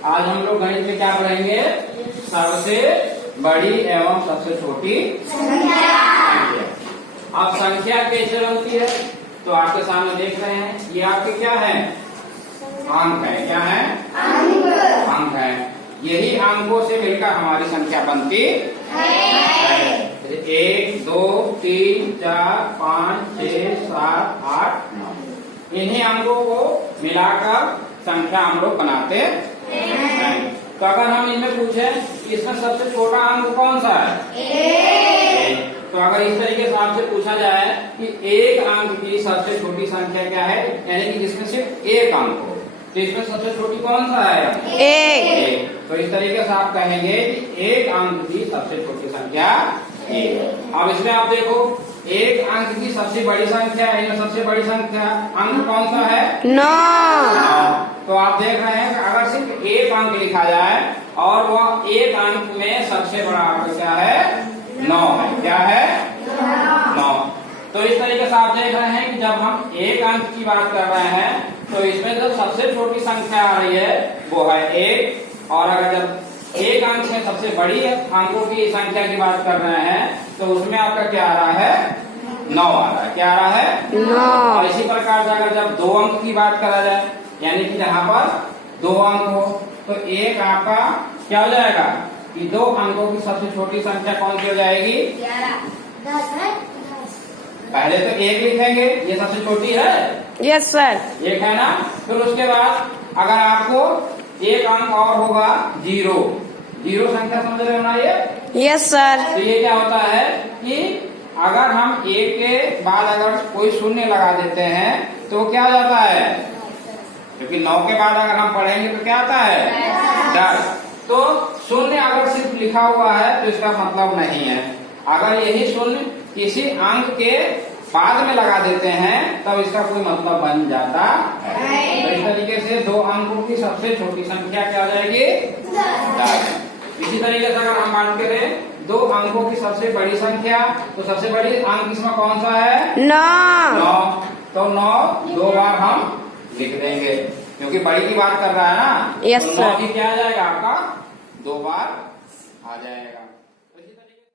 आज हम लोग गणित में क्या पढ़ेंगे? सबसे बड़ी एवं सबसे छोटी संख्या। अब संख्या कैसे बनती है? तो आपके सामने देख रहे हैं, ये आपके क्या है? अंक है। क्या है? अंक है। यही अंकों से मिलकर हमारी संख्या बनती है। 1, 2, 3, 4, 5, 6, 7, 8, 9। इन्हीं अंकों को मिलाकर संख्या हम लोग बनाते हैं। तो अगर हम इनमें पूछे इसमें सबसे छोटा अंक कौन सा है? 1। तो अगर इस तरीके से आपसे पूछा जाए कि एक अंक की सबसे छोटी संख्या क्या है, यानी कि जिसमें सिर्फ एक अंक हो, तो इसमें सबसे छोटी कौन सा है? 1। तो इस तरीके से आप कहेंगे कि एक अंक की सबसे छोटी संख्या 1। अब इसमें आप देखो, एक अंक की सबसे बड़ी संख्या है, सबसे बड़ी संख्या अंक कौन सा है? 9। तो आप देख रहे हैं कि अगर सिर्फ एक अंक लिखा जाए और वह एक अंक में सबसे बड़ा अंक क्या है? 9 है। क्या है? 9। तो इस तरीके से आप देख रहे हैं कि जब हम एक अंक की बात कर रहे हैं तो इसमें जो सबसे छोटी संख्या आ रही है वो है 1, और अगर जब एक अंक में सबसे बड़ी अंकों की संख्या की बात कर रहे हैं तो उसमें आपका क्या आ रहा है? 9 आ रहा है। क्या आ रहा है? 9। और इसी प्रकार से अगर जब 2 अंक की बात करा जाए, यानी कि जहाँ पर 2 अंक हो, तो एक आपका क्या हो जाएगा कि 2 अंकों की सबसे छोटी संख्या कौन सी हो जाएगी? 10। पहले तो 1 लिखेंगे, ये सबसे छोटी है। Yes sir. 1 है ना। फिर उसके बाद अगर आपको एक अंक और होगा 0 संख्या समझ रहे हो ना ये? Yes sir. तो ये क्या होता है कि अगर हम 1 के बाद अगर कोई शून्य लगा देते हैं तो क्या हो जाता है? क्योंकि 9 के बाद अगर हम पढ़ेंगे तो क्या आता है? 10। तो शून्य अगर सिर्फ लिखा हुआ है तो इसका मतलब नहीं है। अगर यही शून्य किसी अंक के बाद में लगा देते हैं तब इसका कोई मतलब बन जाता है। तो इस तरीके से 2 अंकों की सबसे छोटी संख्या क्या हो जाएगी? 10। इसी तरीके से अगर हम बात करें 2 अंकों की सबसे बड़ी संख्या, तो सबसे बड़ी अंक इसमें कौन सा है? 9। तो 9 2 बार हम लिख देंगे, क्योंकि बड़ी की बात कर रहा है ना। यस तो 9 सर। की क्या आ जाएगा आपका? 2 बार आ जाएगा।